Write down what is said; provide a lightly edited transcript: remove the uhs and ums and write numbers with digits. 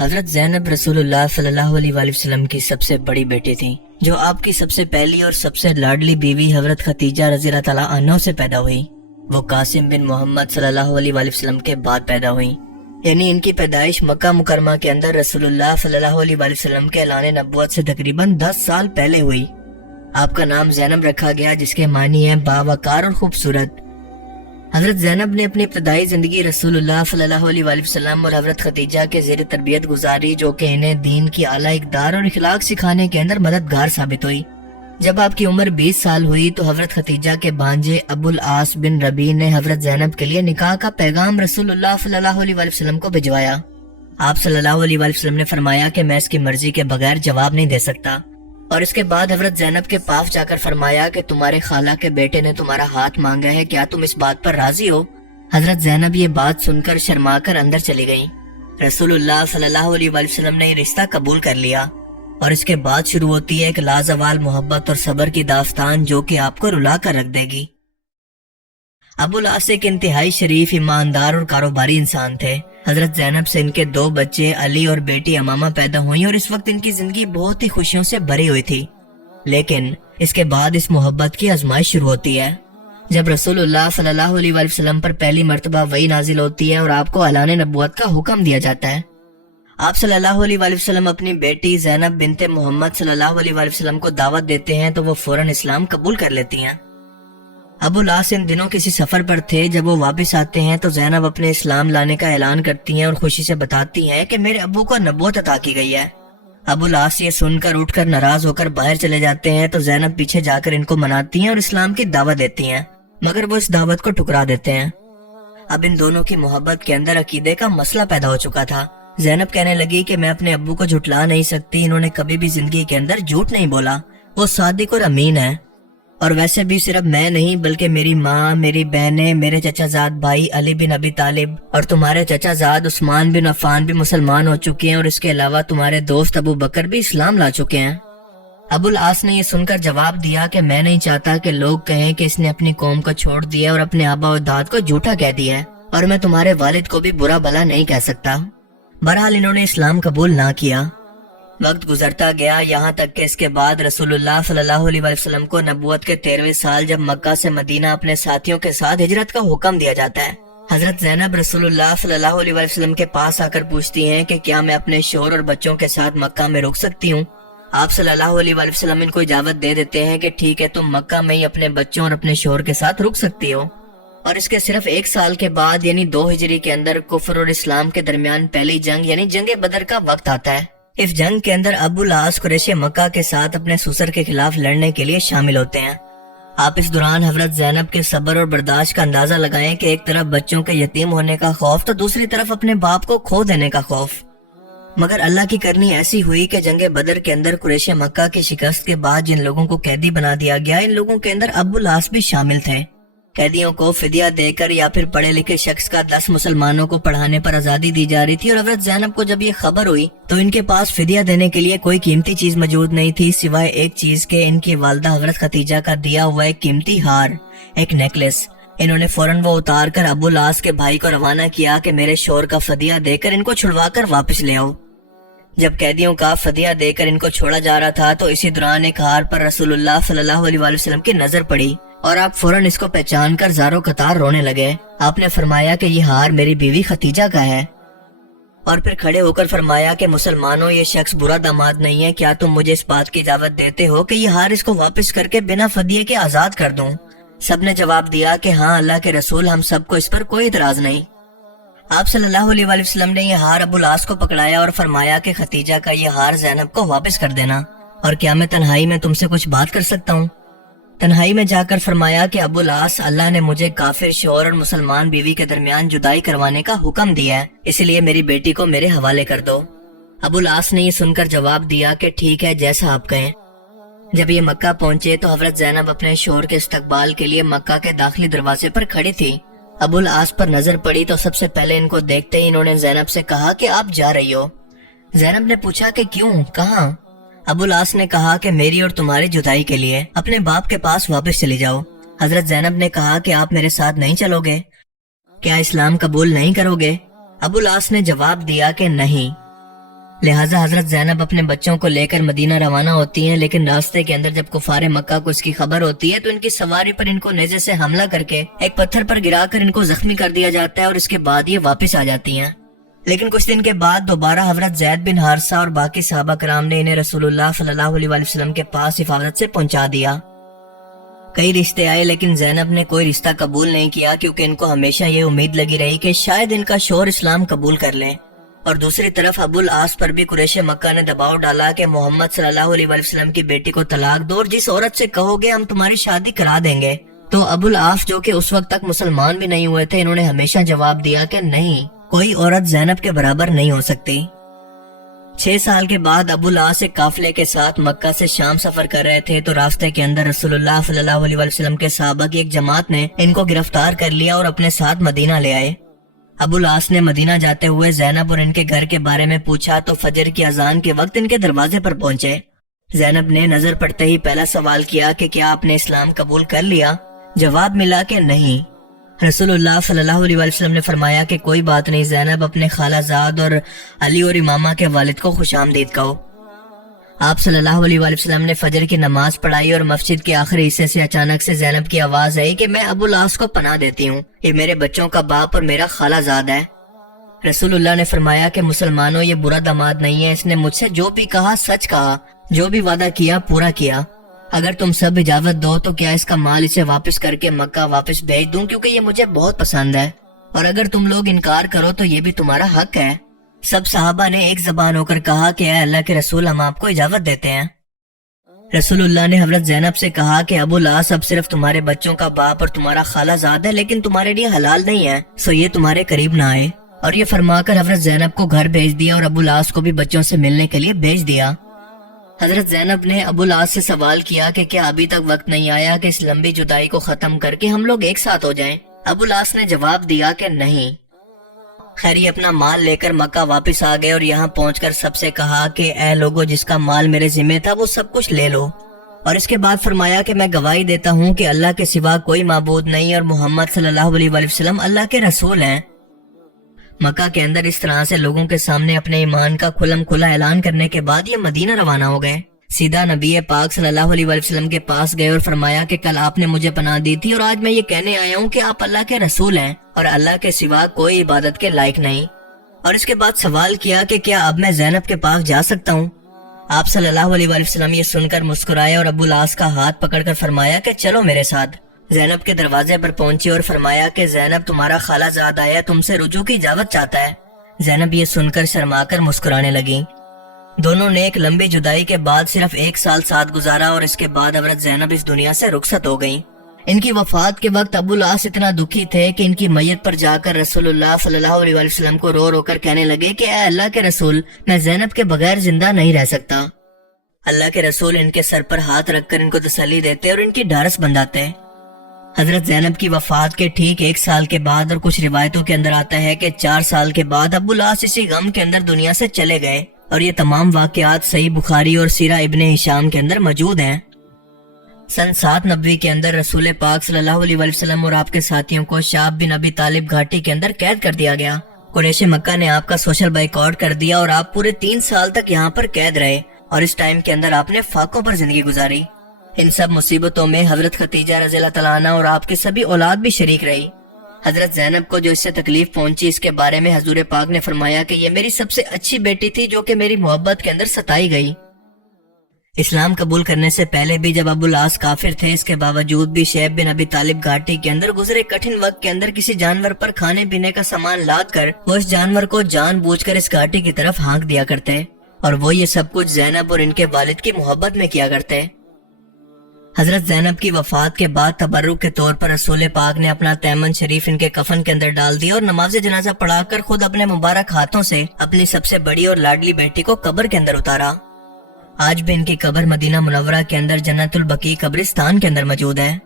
हजरत ज़ैनब रसूलुल्लाह सल्लल्लाहु अलैहि वसल्लम की सबसे बड़ी बेटी थी, जो आपकी सबसे पहली और सबसे लाडली बीवी हजरत खतीजा रज़ी अल्लाह तआला अन्हा से पैदा हुई। वो कासिम बिन मोहम्मद सल्लल्लाहु अलैहि वसल्लम के बाद पैदा हुई, यानी इनकी पैदाइश मक्का मुकरमा के अंदर रसूलुल्लाह सल्लल्लाहु अलैहि वसल्लम के ऐलान नबुव्वत से तकरीबन 10 साल पहले हुई। आपका नाम ज़ैनब रखा गया, जिसके मानी है बावकार और खूबसूरत। हजरत ज़ैनब ने अपनी इब्तदाई जिंदगी रसूलुल्लाह सल्लल्लाहु अलैहि वसल्लम और हजरत खदीजा के ज़ेर तरबियत गुजारी, जो कि इन्हें दीन की आला इक़दार और इखलाक सिखाने के अंदर मददगार साबित हुई। जब आपकी उम्र 20 साल हुई तो हजरत खदीजा के भांजे अबुल आस बिन रबी ने हजरत ज़ैनब के लिए निकाह का पैगाम रसूलुल्लाह सल्लल्लाहु अलैहि वसल्लम को भिजवाया। आप सल्लल्लाहु अलैहि वसल्लम ने फरमाया कि मैं इसकी मर्जी के बगैर जवाब नहीं दे सकता। और इसके बाद हजरत ज़ैनब के पास जाकर फरमाया कि तुम्हारे खाला के बेटे ने तुम्हारा हाथ मांगा है, क्या तुम इस बात पर राजी हो? हजरत ज़ैनब ये बात सुनकर शर्माकर अंदर चली गईं। रसूलुल्लाह सल्लल्लाहु अलैहि वसल्लम ने ये रिश्ता कबूल कर लिया और इसके बाद शुरू होती है एक लाजवाल मोहब्बत और सब्र की दास्तान, जो कि आपको रुला कर रख देगी। अबुल आस एक इंतहाई शरीफ, ईमानदार और कारोबारी इंसान थे। हजरत ज़ैनब से इनके 2 बच्चे अली और बेटी अमामा पैदा हुई और इस वक्त इनकी जिंदगी बहुत ही खुशियों से भरी हुई थी। लेकिन इसके बाद इस मोहब्बत की आजमाइश शुरू होती है, जब रसूलुल्लाह सल्लल्लाहु अलैहि वसल्लम पर पहली मर्तबा वही नाजिल होती है और आपको ऐलान नबुव्वत का हुक्म दिया जाता है। आप सल्लल्लाहु अलैहि वसल्लम अपनी बेटी ज़ैनब बिनते मोहम्मद सल्लल्लाहु अलैहि वसल्लम को दावत देते हैं तो वो फौरन इस्लाम कबूल कर लेती हैं। अबुल आस इन दिनों किसी सफर पर थे। जब वो वापस आते हैं तो ज़ैनब अपने इस्लाम लाने का ऐलान करती हैं और खुशी से बताती हैं कि मेरे अब्बू को नबूवत अता की गई है। अबुल आस ये सुनकर उठकर नाराज होकर बाहर चले जाते हैं तो ज़ैनब पीछे जाकर इनको मनाती हैं और इस्लाम की दावत देती हैं, मगर वो इस दावत को ठुकरा देते हैं। अब इन दोनों की मोहब्बत के अंदर अकीदे का मसला पैदा हो चुका था। ज़ैनब कहने लगी कि मैं अपने अब्बू को झुटला नहीं सकती, इन्होंने कभी भी जिंदगी के अंदर झूठ नहीं बोला, वो सादिक और अमीन है। और वैसे भी सिर्फ मैं नहीं बल्कि मेरी माँ, मेरी बहनें, मेरे चचाजाद भाई अली बिन अबी तालिब और तुम्हारे चचाजाद उस्मान बिन अफ़ान भी मुसलमान हो चुके हैं और इसके अलावा तुम्हारे दोस्त अबू बकर भी इस्लाम ला चुके हैं। अबुल आस ने ये सुनकर जवाब दिया कि मैं नहीं चाहता कि लोग कहें कि इसने अपनी कौम को छोड़ दिया और अपने आबा और दाद को झूठा कह दिया है, और मैं तुम्हारे वालिद को भी बुरा भला नहीं कह सकता। बहरहाल इन्होंने इस्लाम कबूल ना किया। वक्त गुजरता गया, यहाँ तक कि इसके बाद रसूलुल्लाह सल्लल्लाहु अलैहि वसल्लम को नबूवत के 13वें साल जब मक्का से मदीना अपने साथियों के साथ हिजरत का हुक्म दिया जाता है, हजरत ज़ैनब रसूलुल्लाह सल्लल्लाहु अलैहि वसल्लम के पास आकर पूछती हैं कि क्या मैं अपने शोहर और बच्चों के साथ मक्का में रुक सकती हूँ? आप सल्लल्लाहु अलैहि वसल्लम इनको इजाजत दे देते हैं कि ठीक है, तुम मक्का में ही अपने बच्चों और अपने शोहर के साथ रुक सकती हो। और इसके सिर्फ 1 साल के बाद यानी 2 हिजरी के अंदर कुफ्र और इस्लाम के दरमियान पहली जंग यानी जंग बदर का वक्त आता है। इस जंग के अंदर अबुल आस कुरैश मक्का के साथ अपने ससुर के खिलाफ लड़ने के लिए शामिल होते हैं। आप इस दौरान हजरत ज़ैनब के सब्र और बर्दाश्त का अंदाजा लगाएं कि एक तरफ बच्चों के यतीम होने का खौफ तो दूसरी तरफ अपने बाप को खो देने का खौफ। मगर अल्लाह की करनी ऐसी हुई कि जंग बदर के अंदर कुरैश मक्का की शिकस्त के बाद जिन लोगों को कैदी बना दिया गया, इन लोगों के अंदर अबुल आस भी शामिल थे। कैदियों को फिदिया देकर या फिर पढ़े लिखे शख्स का 10 मुसलमानों को पढ़ाने पर आजादी दी जा रही थी। और हजरत ज़ैनब को जब ये खबर हुई तो इनके पास फिदिया देने के लिए कोई कीमती चीज मौजूद नहीं थी, सिवाय एक चीज के इनकी वालदा हजरत खतीजा का दिया हुआ एक कीमती हार, एक नेकलेस। इन्होंने फौरन वो उतार कर अबुल आस के भाई को रवाना किया कि मेरे शोहर का फदिया देकर इनको छुड़वा कर वापस ले आओ। जब कैदियों का फदिया देकर इनको छोड़ा जा रहा था तो इसी दौरान एक हार पर रसूलुल्लाह सल्लल्लाहु अलैहि वसल्लम की नजर पड़ी और आप फौरन इसको पहचान कर ज़ारो कतार रोने लगे। आपने फरमाया कि ये हार मेरी बीवी खतीजा का है, और फिर खड़े होकर फरमाया कि मुसलमानों, ये शख्स बुरा दामाद नहीं है, क्या तुम मुझे इस बात की इजाजत देते हो कि ये हार इसको वापस करके बिना फदिये के आजाद कर दूं? सबने जवाब दिया कि हाँ अल्लाह के रसूल, हम सबको इस पर कोई इतराज नहीं। आप सल्लल्लाहु अलैहि वसल्लम ने यह हार अबुल आस को पकड़ाया और फरमाया कि खतीजा का यह हार ज़ैनब को वापस कर देना, और क्या मैं तन्हाई में तुमसे कुछ बात कर सकता हूँ? तन्हाई में जाकर फरमाया कि अबुल आस, अल्लाह ने मुझे काफिर शोहर और मुसलमान बीवी के दरमियान जुदाई करवाने का हुक्म दिया है, इसलिए मेरी बेटी को मेरे हवाले कर दो। अबुल आस ने ये सुनकर जवाब दिया कि ठीक है, जैसा आप कहें। जब ये मक्का पहुंचे तो हजरत ज़ैनब अपने शोहर के इस्तकबाल के लिए मक्का के दाखिली दरवाजे पर खड़ी थी। अबुल आस पर नजर पड़ी तो सबसे पहले इनको देखते ही इन्होंने ज़ैनब से कहा कि आप जा रही हो। ज़ैनब ने पूछा कि क्यों, कहाँ? अबुल आस ने कहा कि मेरी और तुम्हारी जुदाई के लिए अपने बाप के पास वापस चली जाओ। हजरत ज़ैनब ने कहा कि आप मेरे साथ नहीं चलोगे? क्या इस्लाम कबूल नहीं करोगे? ابو العاص نے جواب دیا کہ نہیں۔ لہٰذا حضرت زینب اپنے بچوں کو لے کر مدینہ روانہ ہوتی ہیں، لیکن راستے کے اندر جب کفار مکہ کو اس کی خبر ہوتی ہے تو ان کی سواری پر ان کو نیزے سے حملہ کر کے ایک پتھر پر گرا کر ان کو زخمی کر دیا جاتا ہے، اور اس کے بعد یہ واپس آ جاتی ہیں۔ لیکن کچھ دن کے بعد دوبارہ حضرت زید بن حارثہ اور باقی صحابہ کرام نے انہیں رسول اللہ صلی اللہ علیہ وسلم کے پاس حفاظت سے پہنچا دیا۔ کئی رشتے آئے لیکن زینب نے کوئی رشتہ قبول نہیں کیا، کیونکہ ان کو ہمیشہ یہ امید لگی رہی کہ شاید ان کا شوہر اسلام قبول کر لیں۔ اور دوسری طرف ابو العاص پر بھی قریش مکہ نے دباؤ ڈالا کہ محمد صلی اللہ علیہ وسلم کی بیٹی کو طلاق دو، اور جس عورت سے کہو گے ہم تمہاری شادی کرا دیں گے۔ تو ابو العاص جو کہ اس وقت تک مسلمان بھی نہیں ہوئے تھے، انہوں نے ہمیشہ جواب دیا کہ نہیں، کوئی عورت زینب کے برابر نہیں ہو سکتی۔ 6 سال کے بعد ابو العاص ایک قافلے کے ساتھ مکہ سے شام سفر کر رہے تھے، تو راستے کے اندر رسول اللہ صلی اللہ علیہ وسلم کے صحابہ کی ایک جماعت نے ان کو گرفتار کر لیا اور اپنے ساتھ مدینہ لے آئے۔ ابو العاص نے مدینہ جاتے ہوئے زینب اور ان کے گھر کے بارے میں پوچھا تو فجر کی اذان کے وقت ان کے دروازے پر پہنچے۔ زینب نے نظر پڑتے ہی پہلا سوال کیا کہ کیا آپ نے اسلام قبول کر لیا؟ جواب ملا کہ نہیں۔ رسول اللہ صلی اللہ علیہ وسلم نے فرمایا کہ کوئی بات نہیں زینب، اپنے خالہ زاد اور علی اور امامہ کے والد کو خوش آمدید کہو۔ آپ صلی اللہ علیہ وسلم نے فجر کی نماز پڑھائی اور مسجد کے آخری حصے سے اچانک سے زینب کی آواز آئی کہ میں ابو العاص کو پناہ دیتی ہوں، یہ میرے بچوں کا باپ اور میرا خالہ زاد ہے۔ رسول اللہ نے فرمایا کہ مسلمانوں، یہ برا داماد نہیں ہے، اس نے مجھ سے جو بھی کہا سچ کہا، جو بھی وعدہ کیا پورا کیا۔ اگر تم سب اجازت دو تو کیا اس کا مال اسے واپس کر کے مکہ واپس بھیج دوں، کیونکہ یہ مجھے بہت پسند ہے، اور اگر تم لوگ انکار کرو تو یہ بھی تمہارا حق ہے۔ سب صحابہ نے ایک زبان ہو کر کہا کہ اے اللہ کے رسول، ہم آپ کو اجازت دیتے ہیں۔ رسول اللہ نے حضرت زینب سے کہا کہ ابو العاص اب صرف تمہارے بچوں کا باپ اور تمہارا خالہ زاد ہے، لیکن تمہارے لیے حلال نہیں ہے، سو یہ تمہارے قریب نہ آئے۔ اور یہ فرما کر حضرت زینب کو گھر بھیج دیا اور ابو العاص کو بھی بچوں سے ملنے کے لیے بھیج دیا۔ حضرت زینب نے ابو العاص سے سوال کیا کہ کیا ابھی تک وقت نہیں آیا کہ اس لمبی جدائی کو ختم کر کے ہم لوگ ایک ساتھ ہو جائیں؟ ابو العاص نے جواب دیا کہ نہیں۔ خیر یہ اپنا مال لے کر مکہ واپس آ گئے اور یہاں پہنچ کر سب سے کہا کہ اے لوگو، جس کا مال میرے ذمہ تھا وہ سب کچھ لے لو۔ اور اس کے بعد فرمایا کہ میں گواہی دیتا ہوں کہ اللہ کے سوا کوئی معبود نہیں اور محمد صلی اللہ علیہ وسلم اللہ کے رسول ہیں۔ مکہ کے اندر اس طرح سے لوگوں کے سامنے اپنے ایمان کا کھلم کھلا اعلان کرنے کے بعد یہ مدینہ روانہ ہو گئے۔ سیدھا نبی پاک صلی اللہ علیہ وسلم کے پاس گئے اور فرمایا کہ کل آپ نے مجھے پناہ دی تھی اور آج میں یہ کہنے آیا ہوں کہ آپ اللہ کے رسول ہیں اور اللہ کے سوا کوئی عبادت کے لائق نہیں۔ اور اس کے بعد سوال کیا کہ کیا اب میں زینب کے پاس جا سکتا ہوں؟ آپ صلی اللہ علیہ وسلم یہ سن کر مسکرائے اور ابو العاص کا ہاتھ پکڑ کر فرمایا کہ چلو میرے ساتھ۔ زینب کے دروازے پر پہنچی اور فرمایا کہ زینب، تمہارا خالہ زاد آیا تم سے رجوع کی اجازت چاہتا ہے۔ زینب یہ سن کر شرما کر مسکرانے لگی۔ دونوں نے ایک لمبی جدائی کے بعد صرف 1 سال ساتھ گزارا اور اس کے بعد حضرت زینب اس دنیا سے رخصت ہو گئیں۔ ان کی وفات کے وقت ابو العاص اتنا دکھی تھے کہ ان کی میت پر جا کر رسول اللہ صلی اللہ علیہ وسلم کو رو رو کر کہنے لگے کہ اے اللہ کے رسول، میں زینب کے بغیر زندہ نہیں رہ سکتا۔ اللہ کے رسول ان کے سر پر ہاتھ رکھ کر ان کو تسلی دیتے اور ان کی ڈھارس بندھاتے۔ حضرت زینب کی وفات کے ٹھیک 1 سال کے بعد اور کچھ روایتوں کے اندر آتا ہے کہ 4 سال کے بعد ابو العاص اسی غم کے اندر دنیا سے چلے گئے، اور یہ تمام واقعات صحیح بخاری اور سیرہ ابن ہشام کے اندر موجود ہیں۔ سن 7 نبوی کے اندر رسول پاک صلی اللہ علیہ وسلم اور آپ کے ساتھیوں کو شعب بن ابی طالب گھاٹی کے اندر قید کر دیا گیا۔ قریش مکہ نے آپ کا سوشل بائیکاٹ کر دیا اور آپ پورے 3 سال تک یہاں پر قید رہے، اور اس ٹائم کے اندر آپ نے فاقوں پر زندگی گزاری۔ ان سب مصیبتوں میں حضرت خدیجہ رضی اللہ تعالیٰ عنہ اور آپ کی سبھی اولاد بھی شریک رہی۔ حضرت زینب کو جو اس سے تکلیف پہنچی، اس کے بارے میں حضور پاک نے فرمایا کہ یہ میری سب سے اچھی بیٹی تھی جو کہ میری محبت کے اندر ستائی گئی۔ اسلام قبول کرنے سے پہلے بھی جب ابو العاص کافر تھے، اس کے باوجود بھی شعیب بن ابی طالب گھاٹی کے اندر گزرے کٹھن وقت کے اندر کسی جانور پر کھانے پینے کا سامان لاد کر وہ اس جانور کو جان بوجھ کر اس گھاٹی کی طرف ہانک دیا کرتے، اور وہ یہ سب کچھ زینب اور ان کے والد کی محبت میں کیا کرتے۔ حضرت زینب کی وفات کے بعد تبرک کے طور پر رسول پاک نے اپنا تیمن شریف ان کے کفن کے اندر ڈال دیا اور نماز جنازہ پڑھا کر خود اپنے مبارک ہاتھوں سے اپنی سب سے بڑی اور لاڈلی بیٹی کو قبر کے اندر اتارا۔ آج بھی ان کی قبر مدینہ منورہ کے اندر جنت البقیع قبرستان کے اندر موجود ہے۔